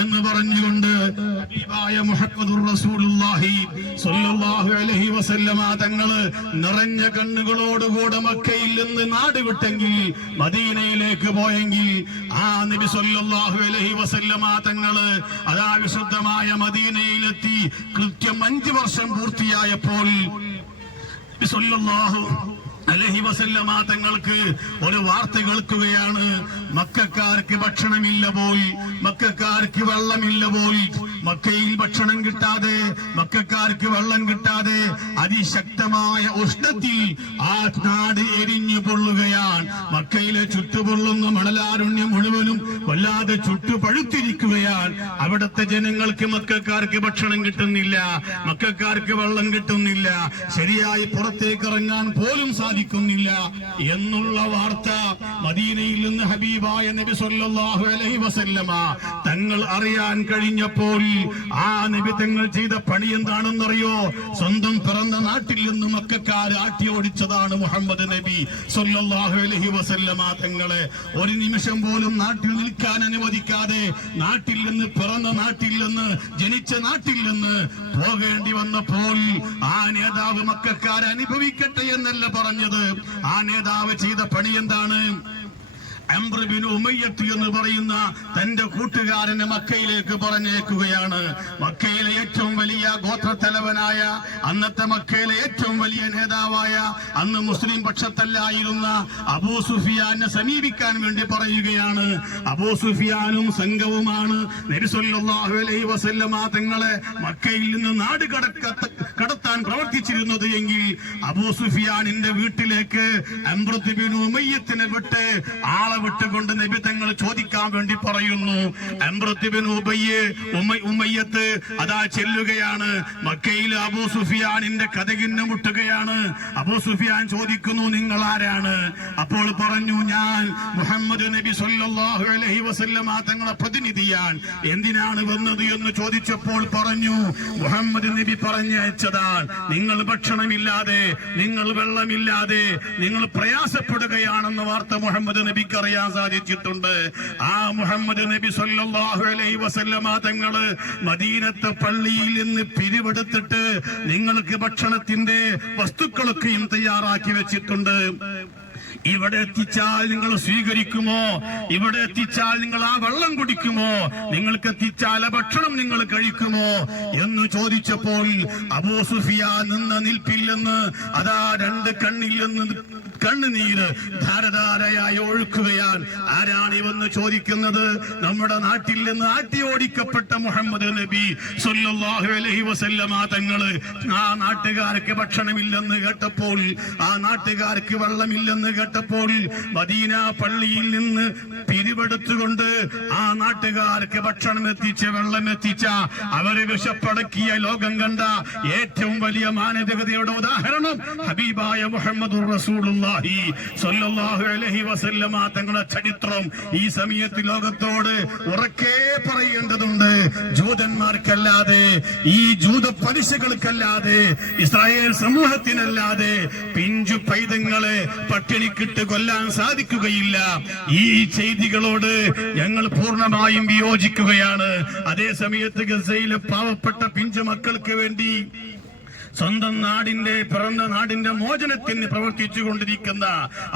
എന്ന് പറഞ്ഞുകൊണ്ട് ഹബീബായ മുഹമ്മദുർ റസൂലുള്ളാഹി സ്വല്ലല്ലാഹു അലൈഹി വസല്ലമ തങ്ങള് നിറഞ്ഞ കണ്ണുകളോടുകൂടെ മക്കയിൽ നിന്ന് നാട് വിട്ടെങ്കിൽ, മദീനയിലേക്ക് പോയെങ്കിൽ, ആ നബി സ്വല്ലല്ലാഹു അലൈഹി വസല്ലമ തങ്ങള് അതാ വിശുദ്ധമായ മദീനയിലെത്തി കൃത്യം 5 വർഷം പൂർത്തിയായപ്പോൾ സ്വല്ലല്ലാഹു അലൈഹി വസല്ലമ തങ്ങൾക്ക് ഒരു വാർത്ത കേൾക്കുകയാണ്. മക്കക്കാർക്ക് ഭക്ഷണമില്ല പോയി, മക്കക്കാർക്ക് വെള്ളമില്ല പോയി. മക്കയിൽ ഭക്ഷണം കിട്ടാതെ, മക്കക്കാർക്ക് വെള്ളം കിട്ടാതെ അതിശക്തമായ ഉഷ്ണത്തിൽ ആ നാട് എരിഞ്ഞു പൊള്ളുകയാണ്. മക്കയിലെ ചുട്ടുപൊള്ളുന്ന മണലാരുണ്യം മുഴുവനും വല്ലാതെ ചുട്ടുപഴുത്തിരിക്കുകയാണ്. അവിടുത്തെ ജനങ്ങൾക്ക്, മക്കക്കാർക്ക് ഭക്ഷണം കിട്ടുന്നില്ല, മക്കക്കാർക്ക് വെള്ളം കിട്ടുന്നില്ല, ശരിയായി പുറത്തേക്ക് ഇറങ്ങാൻ പോലും സാധിക്കുന്നില്ല എന്നുള്ള വാർത്ത മദീനയിൽ നിന്ന് ഹബീബായ നബി സല്ലല്ലാഹു അലൈഹി വസല്ലമ തങ്ങൾ അറിയാൻ കഴിഞ്ഞപ്പോൾ ആ നബി തങ്ങൾ ചെയ്ത പണി എന്താണെന്നറിയോ? സ്വന്തം പിറന്ന നാട്ടിൽ നിന്ന് മക്കക്കാർ ആട്ടി ഓടിച്ചതാണ് മുഹമ്മദ് നബി സല്ലല്ലാഹു അലൈഹി വസല്ലമ തങ്ങളെ. ഒരു നിമിഷം പോലും നാട്ടിൽ നിൽക്കാൻ അനുവദിക്കാതെ, നാട്ടിൽ നിന്ന്, പിറന്ന നാട്ടിൽ നിന്ന്, ജനിച്ച നാട്ടിൽ നിന്ന് പോകേണ്ടി വന്നപ്പോൾ ആ നേതാവ് മക്കക്കാർ അനുഭവിക്കട്ടെ എന്നല്ല പറഞ്ഞത്. ആ നേതാവ് ചെയ്ത പണി എന്താണ്? അംർ ബിൻ ഉമയ്യത്ത് എന്ന് പറയുന്ന തന്റെ കൂട്ടുകാരനെ മക്കയിലേക്ക് പറഞ്ഞേക്കുകയാണ്. മക്കയിലെ ഏറ്റവും വലിയ ഗോത്രത്തലവനായ, അന്നത്തെ മക്കയിലെ ഏറ്റവും വലിയ നേതാവായ, അന്ന് മുസ്ലിം പക്ഷത്തല്ലായിരുന്ന അബൂ സുഫിയാനെ സമീപിക്കാൻ വേണ്ടി പറയുകയാണ്. അബൂ സുഫിയാനും സംഘവുമാണ് നബി സല്ലല്ലാഹു അലൈഹി വസല്ലമ തങ്ങളെ മക്കയിൽ നിന്ന് നാട് കടത്താൻ പ്രവർത്തിച്ചിരുന്നത് എങ്കിൽ അബൂ സുഫിയാനിന്റെ വീട്ടിലേക്ക് അംർ ബിൻ ഉമയ്യത്തിനെ വിട്ട് ആളെ വിട്ടുകൊണ്ട് നബി തങ്ങൾ ചോദിക്കാൻ വേണ്ടി പറയുന്നു. അംർ ബിൻ ഉമയ്യത്ത് അതാ ചെല്ലുകയാണ്. മക്കയിൽ അബൂ സുഫിയാനിന്റെ കഥകിന്ന് മുട്ടുകയാണ്. അബൂ സുഫിയാൻ ചോദിക്കുന്നു, നിങ്ങൾ ആരാണ്? അപ്പോൾ പറഞ്ഞു, ഞാൻ മുഹമ്മദ് നബി സല്ലല്ലാഹു അലൈഹി വസല്ലമ തങ്ങളെ പ്രതിനിധിയാണ്. എന്തിനാണ് വന്നത് എന്ന് ചോദിച്ചപ്പോൾ പറഞ്ഞു, മുഹമ്മദ് നബി പറഞ്ഞയച്ചതാണ്. നിങ്ങൾ ഭക്ഷണമില്ലാതെ, നിങ്ങൾ വെള്ളമില്ലാതെ, നിങ്ങൾ പ്രയാസപ്പെടുകയാണെന്ന വാർത്ത മുഹമ്മദ് നബിക്ക് അറിയാൻ സാധിച്ചിട്ടുണ്ട്. ആ മുഹമ്മദ് നബി സല്ലല്ലാഹു അലൈഹി വസല്ലമ തങ്ങള് മദീനത്തെ പള്ളിയിൽ നിന്ന് പിരിവെടുത്തിട്ട് നിങ്ങൾക്ക് ഭക്ഷണത്തിന്റെ വസ്തുക്കളൊക്കെയും തയ്യാറാക്കി വെച്ചിട്ടുണ്ട്. ഇവിടെ എത്തിച്ചാൽ നിങ്ങൾ സ്വീകരിക്കുമോ? ഇവിടെ എത്തിച്ചാൽ നിങ്ങൾ ആ വെള്ളം കുടിക്കുമോ? നിങ്ങൾക്ക് എത്തിച്ചാൽ ഭക്ഷണം നിങ്ങൾ കഴിക്കുമോ എന്ന് ചോദിച്ചപ്പോൾ അബൂ സുഫിയാൻ നിന്ന നിൽപ്പിൽ നിന്ന് അതാ 2 കണ്ണിൽ നിന്ന് കണ്ണുനീര് ധാരധാരയായി ഒഴുക്കുകയാൽ ആരാണ് ഇവന്ന് ചോദിക്കുന്നത്? നമ്മുടെ നാട്ടിൽ നിന്ന് ആട്ടി ഓടിക്കപ്പെട്ട മുഹമ്മദ് നബി സല്ലല്ലാഹു അലൈഹി വസല്ലമ തങ്ങള് ആ നാട്ടുകാർക്ക് ഭക്ഷണമില്ലെന്ന് കേട്ടപ്പോൾ, ആ നാട്ടുകാർക്ക് വെള്ളമില്ലെന്ന് കേട്ടപ്പോൾ മദീന പള്ളിയിൽ നിന്ന് പിരിവെടുത്തുകൊണ്ട് ആ നാട്ടുകാർക്ക് ഭക്ഷണം എത്തിച്ച, വെള്ളം എത്തിച്ച, അവരെ വിശപ്പടക്കിയ ലോകം കണ്ട ഏറ്റവും വലിയ മാനവികതയുടെ ഉദാഹരണം ഹബീബായ മുഹമ്മദുർ റസൂലുള്ളാഹി സ്വല്ലല്ലാഹു അലൈഹി വസല്ലമ തങ്ങളുടെ ചരിത്രം ഈ സമയത്ത് ലോകത്തോട് ഉറക്കെ പറയേണ്ടതുണ്ട്. ജൂതന്മാർക്കല്ലാതെ, ഈ ജൂത പലിശകൾക്കല്ലാതെ, ഇസ്രായേൽ സമൂഹത്തിനല്ലാതെ പിഞ്ചു പൈതങ്ങളെ പട്ടിണിക്കിട്ട് കൊല്ലാൻ സാധിക്കുകയില്ല. ഈ ചെയ്തികളോട് ഞങ്ങൾ പൂർണ്ണമായും വിയോജിക്കുകയാണ്. അതേ സമയത്ത് ഗസയിലെ പാവപ്പെട്ട പിഞ്ചു മക്കൾക്ക് വേണ്ടി സ്വന്തം നാടിന്റെ, പിറന്ന നാടിന്റെ മോചനത്തിന് പ്രവർത്തിച്ചു കൊണ്ടിരിക്കുന്ന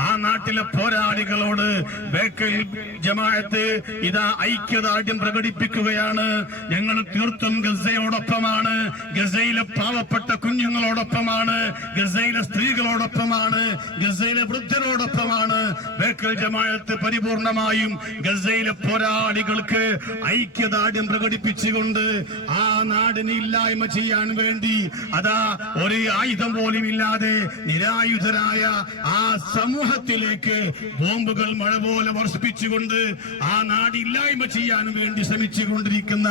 ആ നാട്ടിലെ പോരാളികളോട് ബേക്കൽ ജമാഅത്ത് ഇതാ ഐക്യദാർഢ്യം പ്രകടിപ്പിക്കുകയാണ്. ഞങ്ങൾ തീർത്തും ഗസയോടൊപ്പമാണ്, ഗസയിലെ പാവപ്പെട്ട കുഞ്ഞുങ്ങളോടൊപ്പമാണ്, ഗസയിലെ സ്ത്രീകളോടൊപ്പമാണ്, ഗസയിലെ വൃദ്ധരോടൊപ്പമാണ്. ബേക്കൽ ജമാഅത്ത് പരിപൂർണമായും ഗസയിലെ പോരാളികൾക്ക് ഐക്യദാർഢ്യം പ്രകടിപ്പിച്ചുകൊണ്ട് ആ നാടിനെ ഇല്ലായ്മ ചെയ്യാൻ വേണ്ടി അതാ ഒരു ആയുധം പോലും ഇല്ലാതെ നിരായുധരായ ആ സമൂഹത്തിലേക്ക് ബോംബുകൾ മഴ പോലെ വർഷിപ്പിച്ചുകൊണ്ട് ആ നാട് ഇല്ലായ്മ ചെയ്യാൻ വേണ്ടി ശ്രമിച്ചുകൊണ്ടിരിക്കുന്ന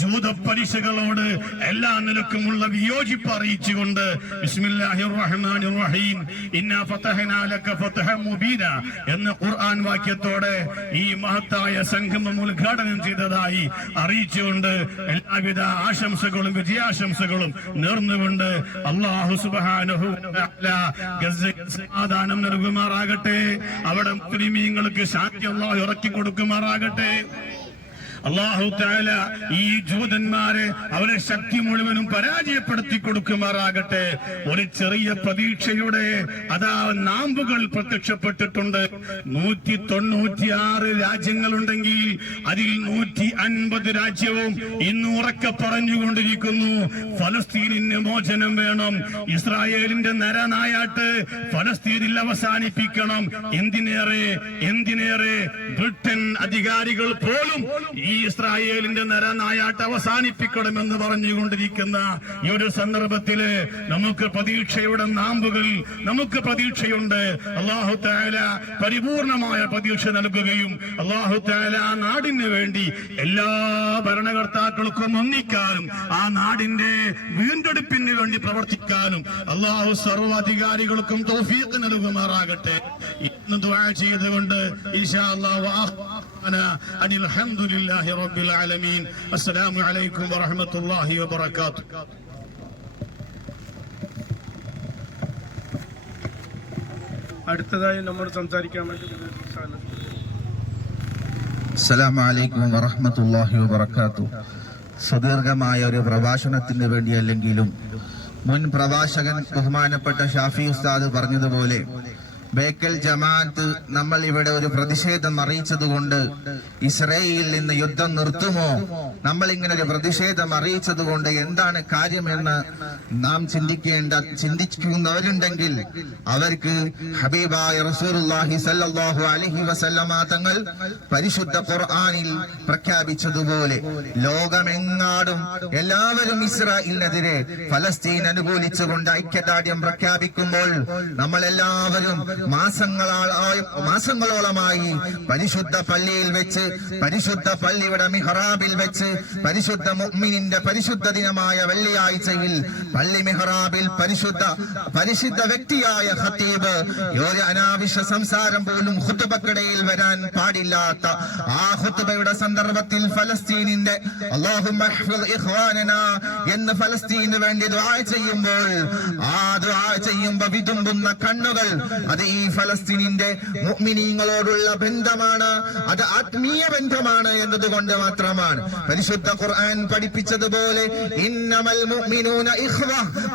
ജൂത പലിശകളോട് എല്ലാ നിലക്കുമുള്ള വിയോജിപ്പ് അറിയിച്ചുകൊണ്ട് ബിസ്മില്ലാഹിർ റഹ്മാനിർ റഹീം ഇന്നാ ഫതഹ്നാ ലക ഫതഹൻ മുബീന എന്ന ഖുർആൻ വാക്യത്തോടെ ഈ മഹത്തായ സംഗമം ഉദ്ഘാടനം ചെയ്തതായി അറിയിച്ചുകൊണ്ട് എല്ലാവിധ ആശംസകളും വിജയാശംസകളും നേർന്നുകൊണ്ട് അല്ലാഹു സുബ്ഹാനഹു വ തആല ഗസയിൽ സമാധാനം നൽകുമാറാകട്ടെ. അവിടെ മുസ്ലിമീങ്ങൾക്ക് ശാന്തി അല്ലാഹു ഇറക്കി കൊടുക്കുമാറാകട്ടെ. അല്ലാഹു തആല ഈ ജൂതന്മാരെ അവരെ ശക്തി മുഴുവനും പരാജയപ്പെടുത്തി കൊടുക്കുമാറാകട്ടെ. ഒരു ചെറിയ പ്രതീക്ഷയുടെ അതാ നാമ്പുകൾ പ്രത്യക്ഷപ്പെട്ടിട്ടുണ്ട്. 196 രാജ്യങ്ങളുണ്ടെങ്കിൽ അതിൽ 150 രാജ്യവും ഇന്ന് ഉറക്കെ പറഞ്ഞുകൊണ്ടിരിക്കുന്നു ഫലസ്തീനിന് മോചനം വേണം, ഇസ്രായേലിന്റെ നരനായാട്ട് ഫലസ്തീനിൽ അവസാനിപ്പിക്കണം. എന്തിനേറെ ബ്രിട്ടൻ അധികാരികൾ പോലും ഈ ഇസ്രായേലിന്റെ നരനായാട്ട് അവസാനിപ്പിക്കണമെന്ന് പറഞ്ഞുകൊണ്ടിരിക്കുന്ന ഈ ഒരു സന്ദർഭത്തില് നമുക്ക് പ്രതീക്ഷയുടെ നാമ്പുകൾ, നമുക്ക് പ്രതീക്ഷയുണ്ട്. അല്ലാഹു തആല പരിപൂർണമായ പ്രതീക്ഷ നൽകുകയും അല്ലാഹു തആല ആ നാടിന് വേണ്ടി എല്ലാ ഭരണകർത്താക്കൾക്കും ഒന്നിക്കാനും ആ നാടിന്റെ വീണ്ടെടുപ്പിന് വേണ്ടി പ്രവർത്തിക്കാനും അല്ലാഹു സർവ്വാധികാരികൾക്കും തൗഫീഖ് നൽകുമാറാകട്ടെ. ഇന്ന് ദുആ ചെയ്തുകൊണ്ട് ഇൻഷാ അല്ലാഹ് അൽഹംദുലില്ലാഹി റബ്ബിൽ ആലമീൻ. അസ്സലാമു അലൈക്കും വറഹ്മത്തുള്ളാഹി വബറകാതുഹു. അടുത്തതായി നമ്മൾ സംസാരിക്കാൻ വേണ്ടി അസ്സലാമു അലൈക്കും വറഹ്മത്തുള്ളാഹി വബറകാതുഹു. സുദീർഘമായ ഒരു പ്രഭാഷണത്തിന് വേണ്ടിയല്ലെങ്കിലും മുൻ പ്രഭാഷകൻ ബഹുമാനപ്പെട്ട ഷാഫി ഉസ്താദ് പറഞ്ഞതുപോലെ ബേക്കൽ ജമാഅത്ത് നമ്മൾ ഇവിടെ ഒരു പ്രതിഷേധം അറിയിച്ചതുകൊണ്ട് ഇസ്രായേലിൽ നിന്ന് യുദ്ധം നിർത്തുമോ, നമ്മൾ ഇങ്ങനെ ഒരു പ്രതിഷേധം അറിയിച്ചതുകൊണ്ട് എന്താണ് കാര്യമെന്ന് നാം ചിന്തിക്കുന്നവരുണ്ടെങ്കിൽ അവർക്ക് ഹബീബായ റസൂലുള്ളാഹി സ്വല്ലല്ലാഹു അലൈഹി വസല്ലമ തങ്ങൾ പരിശുദ്ധ ഖുർആനിൽ പ്രഖ്യാപിച്ചതുപോലെ ലോകമെങ്ങാടും എല്ലാവരും ഇസ്രായേലിനെതിരെ ഫലസ്തീൻ അനുകൂലിച്ചുകൊണ്ട് ഐക്യദാർഢ്യം പ്രഖ്യാപിക്കുമ്പോൾ നമ്മൾ എല്ലാവരും മാസങ്ങളോളമായി പരിശുദ്ധ പള്ളിയിൽ വെച്ച്, പരിശുദ്ധ പള്ളിയുടെ മിഹ്റാബിൽ വെച്ച്, പരിശുദ്ധ മുഅ്മിനിന്റെ പരിശുദ്ധ ദിനമായ വെള്ളിയാഴ്ചയിൽ പള്ളി മിഹ്റാബിൽ പരിശുദ്ധ വ്യക്തിയായ ഖതീബ് ഒരു അനാവശ്യ സംസാരം പോലും ഖുത്ബക്കിടയിൽ വരാൻ പാടില്ലാത്ത ആ ഖുത്ബയുടെ സന്ദർഭത്തിൽ ഫലസ്തീനിന്റെ അല്ലാഹുമ്മ ഇഹ്ഫിദ് ഇഖ്വാനനാ എന്ന് ഫലസ്തീനു വേണ്ടി ദുആ ചെയ്യുമ്പോൾ ആ ദുആ ചെയ്യുമ്പോൾ വിതുമ്പുന്ന കണ്ണുകൾ അത് ഈ ഫലസ്തീനിന്റെ മുഅ്മിനീങ്ങളോടുള്ള ബന്ധമാണ്, അത് ആത്മീയ ബന്ധമാണ് എന്നതുകൊണ്ട് മാത്രമാണ്. പരിശുദ്ധ ഖുർആൻ പഠിപ്പിച്ചതുപോലെ ഇന്നമൽ മുഅ്മിനൂന ഇഖ്വ,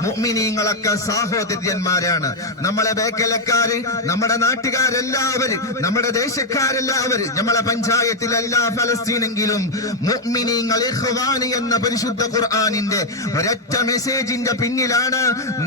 മുഅ്മിനീങ്ങളൊക്കെ സഹോദരന്മാരാണ്. നമ്മളെ ബേക്കലക്കാര്, നമ്മുടെ നാട്ടുകാരെല്ലാവരും, നമ്മുടെ ദേശക്കാരെല്ലാവരും, നമ്മളെ പഞ്ചായത്തിലല്ല ഫലസ്തീനെങ്കിലും മുഅ്മിനീങ്ങൾ ഇഖ്വാനി എന്ന പരിശുദ്ധ ഖുർആനിന്റെ ഒരൊറ്റ മെസ്സേജിന്റെ പിന്നിലാണ്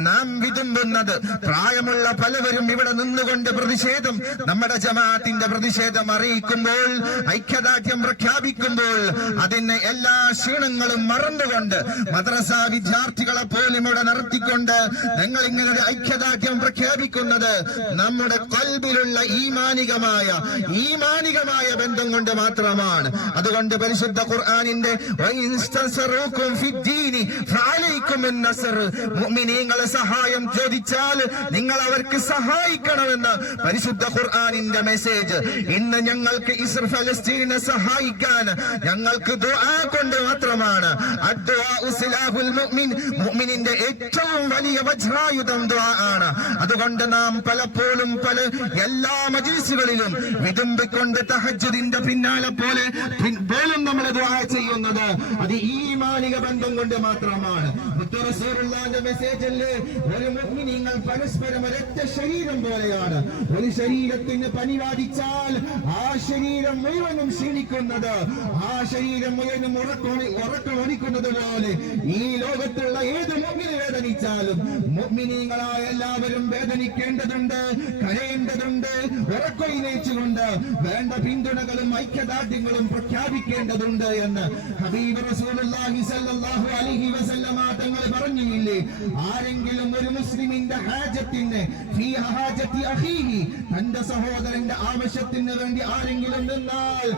നാം വിതുമ്പുന്നത്. പ്രായമുള്ള പലവരും ഇവിടെ നിന്ന് നിന്നുകൊണ്ട് പ്രതിഷേധം, നമ്മുടെ ജമാഅത്തിന്റെ പ്രതിഷേധം അറിയിക്കുമ്പോൾ, ഐക്യദാർഢ്യം പ്രഖ്യാപിക്കുമ്പോൾ അതിന് എല്ലാ ക്ഷീണങ്ങളും മറന്നുകൊണ്ട് മദ്രസ വിദ്യാർത്ഥികളെ പോലും ഇവിടെ നിർത്തിക്കൊണ്ട് ഞങ്ങൾ ഇങ്ങനെ ഒരു ഐക്യദാർഢ്യം പ്രഖ്യാപിക്കുന്നത് നമ്മുടെ ഖൽബിലുള്ള ഈമാനികമായ ബന്ധം കൊണ്ട് മാത്രമാണ്. അതുകൊണ്ട് പരിശുദ്ധ ഖുർആനിന്റെ മുഅ്മിനീങ്ങളെ സഹായം ചോദിച്ചാൽ നിങ്ങൾ അവർക്ക് സഹായിക്കണമെന്ന് പരിശുദ്ധ ഖുർആനിന്റെ മെസ്സേജ്. ഇന്ന് ഞങ്ങൾക്ക് ഫലസ്തീനെ സഹായിക്കാൻ ഞങ്ങൾക്ക് ദുആ കൊണ്ട് മാത്രമാണ്. മുഅ്മിനിന്റെ ഏറ്റവും വലിയ വജ്രായുധം ദുആ ആണ്. അതുകൊണ്ട് നാം പലപ്പോഴും എല്ലാ മജ്‌ലിസുകളിലും വിതുമ്പിക്കൊണ്ട് തഹജ്ജുദിന്റെ പിന്നാലെ പോലും നമ്മൾ ദുആ ചെയ്യുന്നത് അത് ഈമാനിക ബന്ധം കൊണ്ട് മാത്രമാണ്. റസൂലുള്ളാഹിന്റെ മെസ്സേജില് ഒരു മുഅ്മിനീങ്ങൾ പരസ്പരം ഒരൊറ്റ ശരീരം പോലെയാണ്. ഒരു ശരീരത്തിന് പനി ബാധിച്ചാൽ ആ ശരീരം മുഴുവനും ക്ഷീണിക്കുന്നത്, ആ ശരീരം മുഴുവനും ഉറക്കമൊണിക്കുന്നത് പോലെ ഈ ലോകത്തുള്ള ഏത് മുഅ്മിന് വേദനിച്ചാലും മുഅ്മിനീങ്ങളായ എല്ലാവരും വേദനിക്കേണ്ടതുണ്ട്, കരയേണ്ടതുണ്ട്, ഉറക്കൊയിലേച്ചുകൊണ്ട് വേണ്ട പിന്തുണകളും ഐക്യദാർഢ്യങ്ങളും പ്രഖ്യാപിക്കേണ്ടതുണ്ട് എന്ന് ഹബീബ് റസൂലുള്ളാഹി സ്വല്ലല്ലാഹു അലൈഹി വസല്ലമ തങ്ങൾ പറഞ്ഞില്ലേ? ആരെങ്കിലും ഒരു മുസ്ലിമിന്റെ ഹാജത്തിന് തന്റെ സഹോദരന്റെ ആവശ്യത്തിന് വേണ്ടി ആരെങ്കിലും നിന്നാൽ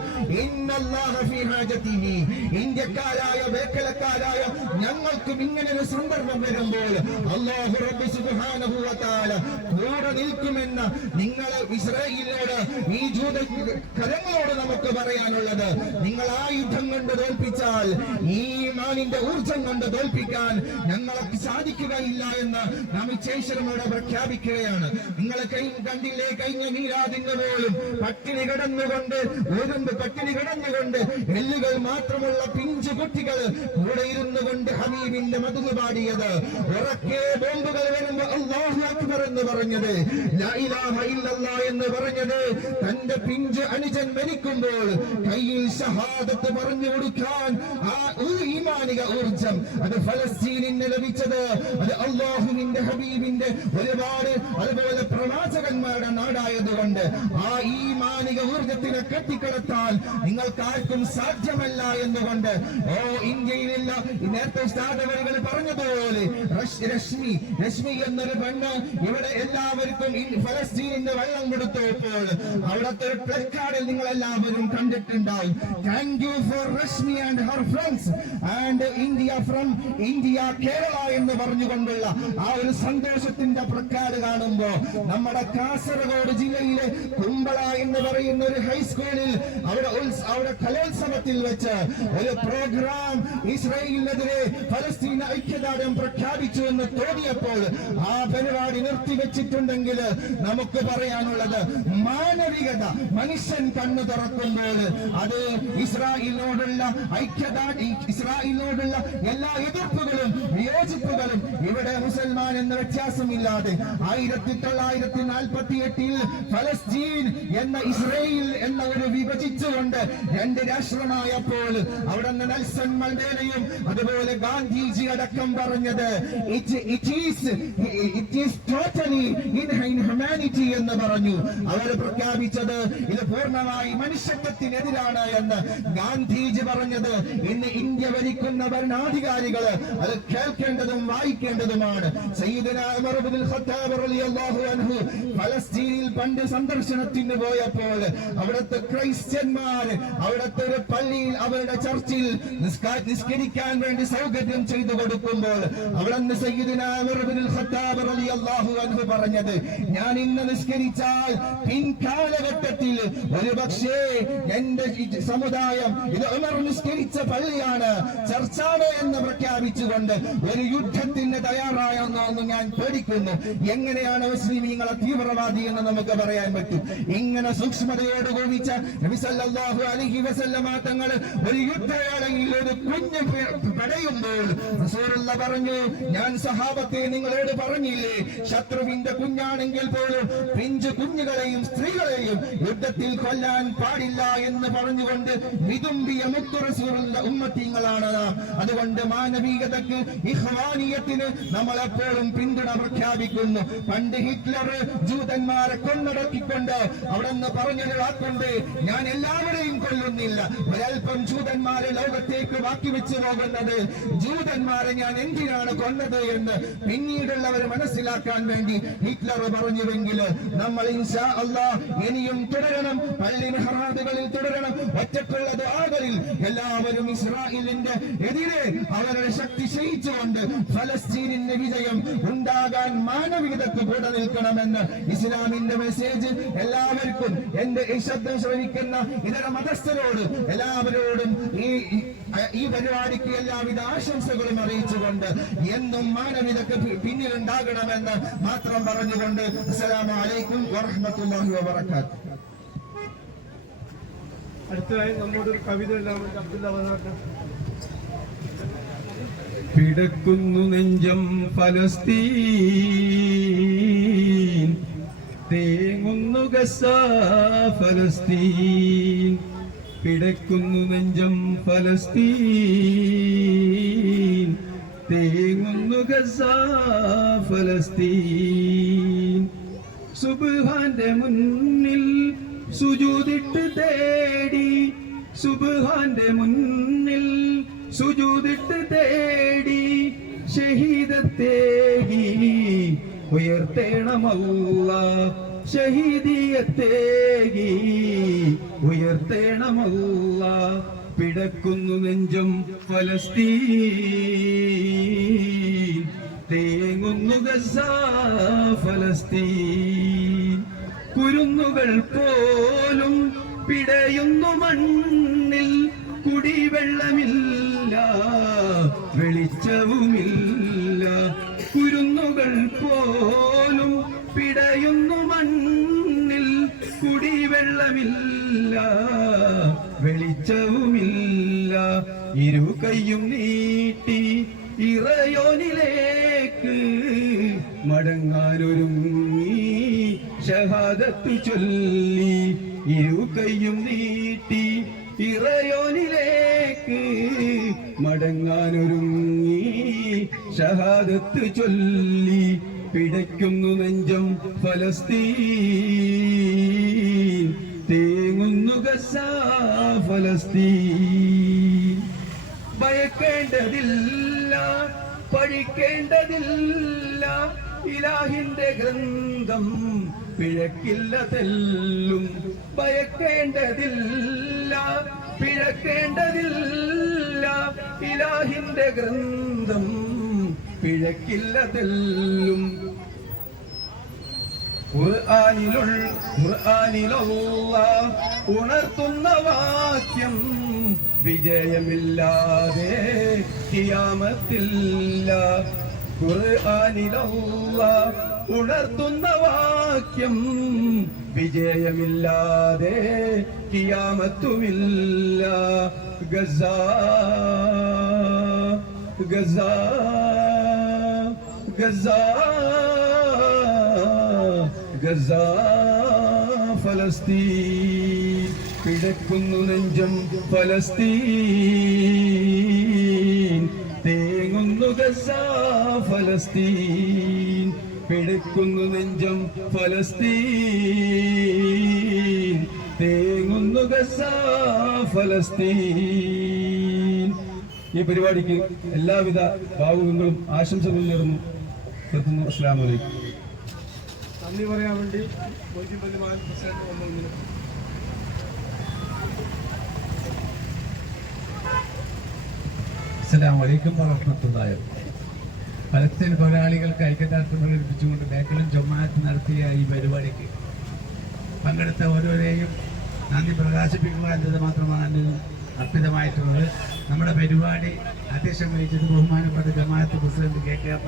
ഇന്ത്യക്കാരായ ബേക്കലക്കാരായ ഞങ്ങൾക്കും ഇങ്ങനെ ഒരു സന്ദർഭം വരുമ്പോൾ അല്ലാഹു റബ്ബ് സുബ്ഹാനഹു വ തആല കൂടെ നിൽക്കുമെന്ന് നിങ്ങൾ ഇസ്രായേലിനോട്, ഈ ജൂത കരങ്ങളോട് നമുക്ക് പറയാനുള്ളത്, നിങ്ങൾ ആ യുദ്ധം കൊണ്ട് തോൽപ്പിച്ചാൽ ഈമാനിന്റെ ഊർജം കൊണ്ട് തോൽപ്പിക്കാൻ ഞങ്ങൾക്ക് സാധിക്കുകയില്ല എന്ന് നാം ശേഷനോട് പ്രഖ്യാപിക്കുകയാണ്. നിങ്ങൾ കണ്ടില്ലേ, കഴിഞ്ഞ മീലാദിന് പോലും പട്ടിണി കിടന്നുകൊണ്ട് എല്ലുകൾ മാത്രമുള്ള പിഞ്ചു കുട്ടികൾ കൂടെ ഇരുന്നു കൊണ്ട് ഹബീബിന്റെ മധു പാടിയത്, ഉറക്കെ ബോംബുകൾ വരുമ്പോ അല്ലാഹു അക്ബർ എന്ന് പറഞ്ഞത്, ലാ ഇലാഹ ഇല്ലല്ലാഹ് എന്ന് പറഞ്ഞത്, തന്റെ പിഞ്ചു അനുജൻ മരിക്കുമ്പോൾ കയ്യിൽ ഷഹാദത്ത് പറഞ്ഞു കൊടുക്കാൻ ആ ഈമാനിക ഊർജം അത് ഫലസ്തീനിന് ലഭിച്ചത് അത് അല്ലാഹുവിന്റെ ഹബീബിന്റെ ഒരുപാട് അതുപോലെ പ്രവാചകന്മാരുടെ നാടായതുകൊണ്ട് ആ ഈമാനിക ഊർജത്തിനെ കെട്ടിക്കിടത്താൻ നിങ്ങൾക്കാർക്കും സാധ്യമല്ല എന്നുകൊണ്ട് ഇന്ത്യയിലില്ല. നേരത്തെ സ്ഥാപകകൾ പറഞ്ഞതുപോലെ രശ്മി എന്നൊരു പെണ്ണ് ഇവിടെ എല്ലാവർക്കും ഫലസ്തീനിന്റെ വെള്ളം കൊടുത്തപ്പോൾ അവിടുത്തെ ഒരു പ്ലക്കാർഡിൽ നിങ്ങൾ എല്ലാവരും കണ്ടിട്ടുണ്ടാവും, thank you for Rashmi and her friends and India from India Kerala എന്ന് പറഞ്ഞുകൊണ്ടുള്ള ആ ഒരു സന്തോഷത്തിന്റെ പ്ലക്കാർഡ് കാണുമ്പോ നമ്മുടെ കാസർഗോഡ് ജില്ലയിലെ കുമ്പള എന്ന് പറയുന്ന ഒരു ഹൈസ്കൂളിൽ അവിടെ കലോത്സവത്തിൽ വെച്ച് ഒരു പ്രോഗ്രാം ഇസ്രായേലിനെതിരെ ഫലസ്തീൻ ഐക്യദാർഢ്യം പ്രഖ്യാപിച്ചു എന്ന് തോന്നിയപ്പോൾ ആ പരിപാടി നിർത്തിവെച്ചിട്ടുണ്ടെങ്കിൽ നമുക്ക് പറയാനുള്ളത് മാനവികത, മനുഷ്യൻ കണ്ണു തുറക്കുമ്പോൾ അത് ഇസ്രായേലിനോടുള്ള ഇസ്രായേലിനോടുള്ള എല്ലാ എതിർപ്പുകളും വിയോജിപ്പുകളും ഇവിടെ മുസൽമാൻ എന്ന വ്യത്യാസമില്ലാതെ 1948 ഫലസ്തീൻ എന്ന ഇസ്രായേൽ എന്ന ഒരു വിഭജിച്ചുകൊണ്ട് രണ്ട് രാഷ്ട്രമായപ്പോൾ അവിടെ നെൽസൺ മണ്ടേലയും അതുപോലെ ഗാന്ധിജി അടക്കം പറഞ്ഞത് ഇറ്റ് ഈസ് ടോട്ടലി ഇൻഹ്യൂമാനിറ്റി എന്ന് പറഞ്ഞു. അവർ പ്രഖ്യാപിച്ചത് ഇത് പൂർണ്ണമായി മനുഷ്യത്വത്തിനെതിരാണ് എന്ന് ഗാന്ധിജി പറഞ്ഞത് ഇന്ന് ഇന്ത്യ ഭരിക്കുന്ന ഭരണാധികാരികൾ അത് കേൾക്കേണ്ടതും വായിക്കേണ്ടതുമാണ്. സയ്യിദുനാ ഉമർ ഇബ്നുൽ ഖത്താബ് റളിയല്ലാഹു അൻഹു ഫലസ്തീനിൽ പണ്ട് സന്ദർശനത്തിന് പോയപ്പോൾ അവിടുത്തെ ക്രൈസ്ത്യന്മാർ അവിടുത്തെ ഒരു പള്ളിയിൽ അവരുടെ ചർച്ചിൽ നിസ്കരിക്കാൻ വേണ്ടി സൗകര്യം ചെയ്തു കൊടുക്കുമ്പോൾ അവിടെ സയ്യിദുനാ ഉമർ ഇബ്നുൽ ഖത്താബ് റളിയല്ലാഹു അൻഹു പറഞ്ഞത്, ഞാൻ ഇന്ന് നിസ്കരിച്ചാൽ പിൻകാലഘട്ടത്തിൽ ഒരുപക്ഷേ എന്റെ സമുദായം ഇത് ഉമർ നിസ്കരിച്ച പള്ളിയാണ്, ചർച്ചാണ് എന്ന് പ്രഖ്യാപിച്ചുകൊണ്ട് ഒരു യുദ്ധത്തിന് തയ്യാറായെന്ന് ഞാൻ പേടിക്കുന്നു. എങ്ങനെയാണ് മുസ്ലിമീങ്ങളെ തീവ്രവാദി എന്ന് നമുക്ക് പറയാൻ പറ്റും? ഇങ്ങനെ സൂക്ഷ്മതയോട് കൂടിച്ച നബി സല്ലല്ലാഹു അലൈഹി വസല്ലമ തങ്ങൾ ഒരു യുദ്ധവേളയിൽ ഒരു കുഞ്ഞ് പടയുമ്പോൾ റസൂലുള്ളാഹി പറഞ്ഞു, ഞാൻ സഹാബത്തെ നിങ്ങളോട് പറഞ്ഞില്ലേ, ശത്രുവിന്റെ കുഞ്ഞാണെങ്കിൽ പോലും പിഞ്ചു കുഞ്ഞുങ്ങളെയും സ്ത്രീകളെയും യുദ്ധത്തിൽ കൊല്ലാൻ പാടില്ല എന്ന് പറഞ്ഞുകൊണ്ട് വിതുമ്പിയ മുത്തു റസൂലുള്ള ഉമ്മത്തീങ്ങളാണ് നാം. അതുകൊണ്ട് മാനവികതയ്ക്ക് ഇഖ്വാനിയത്തിന് നമ്മൾ എപ്പോഴും പിന്തുണ പ്രഖ്യാപിക്കുന്നു. പണ്ട് ഹിറ്റ്ലർ ജൂതന്മാരെ കൊന്നടക്കിക്കൊണ്ട് അവിടെ നിന്ന് പറഞ്ഞൊരു വാക്കുണ്ട്, ഞാൻ എല്ലാവരെയും കൊല്ലുന്നില്ല, ഒരൽപ്പം ജൂതന്മാരെ ലോകത്തേക്ക് ബാക്കി വെച്ച് പോകുന്നത്, ജൂതന്മാരെ ഞാൻ എന്തിനാണ് കൊന്നത് എന്ന് പിന്നീടുള്ളവർ മനസ്സിലാക്കാൻ വേണ്ടി ഹിറ്റ്ലർ പറഞ്ഞുവെങ്കിൽ നമ്മൾ ഇൻഷാ അല്ലാഹ് ഇനിയും തുടരണം, പള്ളി മെഹ്റാബുകളിൽ തുടരണം, ഒറ്റക്കുള്ള ദുആകളിൽ എല്ലാവരും ഇസ്രായേലിന്റെ എതിരെ അവരുടെ ശക്തി ക്ഷയിച്ചുകൊണ്ട് ഫലസ്തീനിന്റെ വിജയം ഉണ്ടാകാൻ മാനവികതയ്ക്ക് കൂടെ നിൽക്കണമെന്ന് ഇസ്ലാമിന്റെ മെസ്സേജ് എല്ലാവർക്കും, എന്റെ ഈ ശബ്ദം ശ്രമിക്കുന്ന ഇതര മതസ്ഥരോട് എല്ലാവരോടും ഈ പരിപാടിക്ക് എല്ലാവിധ ആശംസകളും അറിയിച്ചുകൊണ്ട് എന്നും മാനവികതയ്ക്ക് പിന്നിലുണ്ടാകണമെന്ന് മാത്രം പറഞ്ഞുകൊണ്ട് അസ്സലാമു അലൈക്കും വറഹ്മത്തുള്ളാഹി വബറകാതുഹു. അടുത്തതായി നമ്മോടൊരു കവിത എല്ലാം അബ്ദുള്ള വന്നാട്ടെ. പിടക്കുന്നു നെഞ്ചം ഫലസ്തീൻ, തേങ്ങുന്നു ഗസ ഫലസ്തീൻ, പിടക്കുന്നു നെഞ്ചം ഫലസ്തീൻ, തേങ്ങുന്നു ഗസ ഫലസ്തീൻ. സുബ്ഹാന്റെ മുന്നിൽ സുജൂദിട്ട് തേടി, സുബ്ഹാന്റെ മുന്നിൽ സുജൂദിട്ട് തേടി, ഷഹീദത്തേകി ഉയർത്തേണമല്ലാഹ്, ഷഹീദിയത്തേകി ഉയർത്തേണമല്ലാഹ്. പിടക്കുന്നു നെഞ്ചം ഫലസ്തീൻ, തേങ്ങുന്നു ഗസ ഫലസ്തീൻ. കുരുന്നുകൾ പോലും പിടയുന്നു മണ്ണിൽ, കുടിവെള്ളമില്ല വെളിച്ചവുമില്ല. കുരുന്നുകൾ പോലും പിടയുന്നു മണ്ണിൽ, കുടിവെള്ളമില്ല വെളിച്ചവുമില്ല. ഇരു കൈയും നീട്ടി ഇറയോനിലേക്ക് മടങ്ങാനൊരുങ്ങി ഷഹാദത്ത് ചൊല്ലി. ഇരു കൈയും നീട്ടി ഇറയോനിലേക്ക് മടങ്ങാനൊരുങ്ങി ഷഹാദത്ത് ചൊല്ലി. പിടയ്ക്കുന്നു നെഞ്ചം ഫലസ്തീൻ, തേങ്ങുന്നു ഗസ ഫലസ്തീൻ. ഭയക്കേണ്ടതില്ല, പഴിക്കേണ്ടതില്ല, ഇലാഹിന്റെ ഗ്രന്ഥം പിഴക്കില്ല തെല്ലും. ഭയക്കേണ്ടതില്ല, പിഴക്കേണ്ടതില്ല, ഇലാഹിന്റെ ഗ്രന്ഥം പിഴക്കില്ല തെല്ലും. ഖുർആനിലുള്ള ഉണർത്തുന്ന വാക്യം, വിജയമില്ലാതെ ഖിയാമത്തില്ല. ഖുർആനിലുള്ള ഉണർത്തുന്ന വാക്യം, വിജയമില്ലാതെ ഖിയാമത്തുമില്ല. ഗസ ഗസ ഗസ ഗസ ഫലസ്തീൻ. പിടക്കുന്നു നെഞ്ചം ഫലസ്തീൻ, തേങ്ങുന്നു ഗസ ഫലസ്തീൻ. പിടക്കുന്നു നെഞ്ചം ഫലസ്തീൻ, തേങ്ങുന്നു ഗസ ഫലസ്തീൻ. ഈ പരിപാടിക്ക് എല്ലാവിധ ഭാവുകങ്ങളും ആശംസകളും നേർന്നു നിർത്തുന്നു. അസ്സലാമു അലൈക്കും. നന്ദി പറയാൻ വേണ്ടി മൊയ്തീൻ മഹൽ പ്രസിഡന്റ് വന്നു. അസ്സലാമു അലൈക്കും വറഹ്മത്തുള്ളാഹി. ഫലസ്തീൻ പോരാളികൾക്ക് ഐക്യദാർഢ്യം പ്രകടിപ്പിച്ചുകൊണ്ട് ബേക്കലും ജമാഅത്ത് നടത്തിയ ഈ പരിപാടിക്ക് പങ്കെടുത്ത ഓരോരെയും നന്ദി പ്രകാശിപ്പിക്കുക എന്നത് മാത്രമാണ് എൻ്റെ അർപ്പിതമായിട്ടുള്ളത്. നമ്മുടെ പരിപാടി അധ്യക്ഷം വഹിച്ചത് ബഹുമാനപ്പെട്ട ജമാഅത്ത് പ്രസിഡന്റ് KK അബ്ബ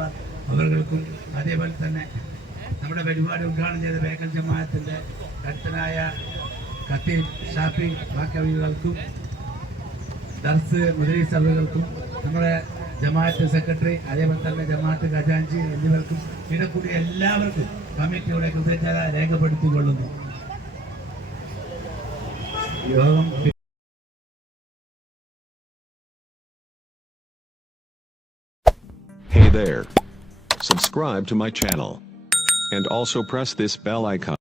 അവർക്കും, അതേപോലെ തന്നെ നമ്മുടെ പരിപാടി ഉദ്ഘാടനം ചെയ്ത ബേക്കൽ ജമാഅത്തിൻ്റെ കരുത്തനായ ഖത്തീബ് ഷാഫി ബാക്കവികൾക്കും, ദർസ് മുദരീസ് അവറുകൾക്കും, നമ്മുടെ ജമാഅത്ത് സെക്രട്ടറി, അതേപോലെ തന്നെ ജമാഅത്ത് ഖജാൻജി എന്നിവർക്കും ഇവിടെ കൂടി എല്ലാവർക്കും കമ്മിറ്റിയുടെ കൃതജ്ഞത രേഖപ്പെടുത്തിക്കൊള്ളുന്നു. യോഗം Hey there. Subscribe to my channel. And also press this bell icon.